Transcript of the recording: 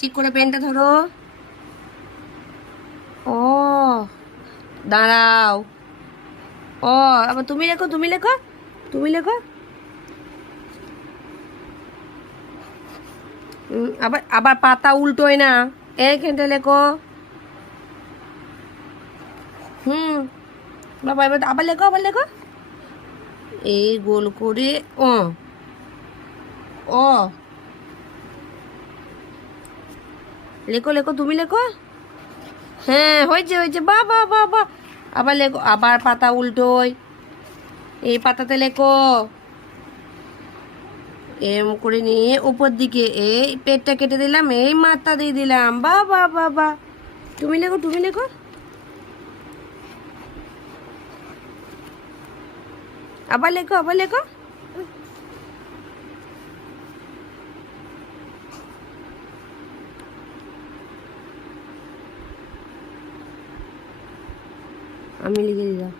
ঠিক করে পেনটা ধরো। ও দাঁড়াও। ও আবার তুমি লেখো, তুমি লেখো, তুমি লেখো। আবার আবার পাতা উল্টোয় না, এইখানটা লেখো। হুম, বাবা এবার আবার লেখো, আবার লেখো। এই গোল করে ও ও লেখো লেখো, তুমি লেখো। হ্যাঁ হয়েছে হয়েছে, বাহ বাহ বাহ বাহ। আবার লেখো, আবার পাতা উল্টোয়, এই পাতাতে লেখো। এম করে নিয়ে উপর দিকে এই পেটটা কেটে দিলাম, এই মাথা দিয়ে দিলাম, বাহ বাহ বাহ বাহ। তুমি লেখো, তুমি লেখো। আবার লেখো, আবার লেখো। আমি লিখে দিলাম।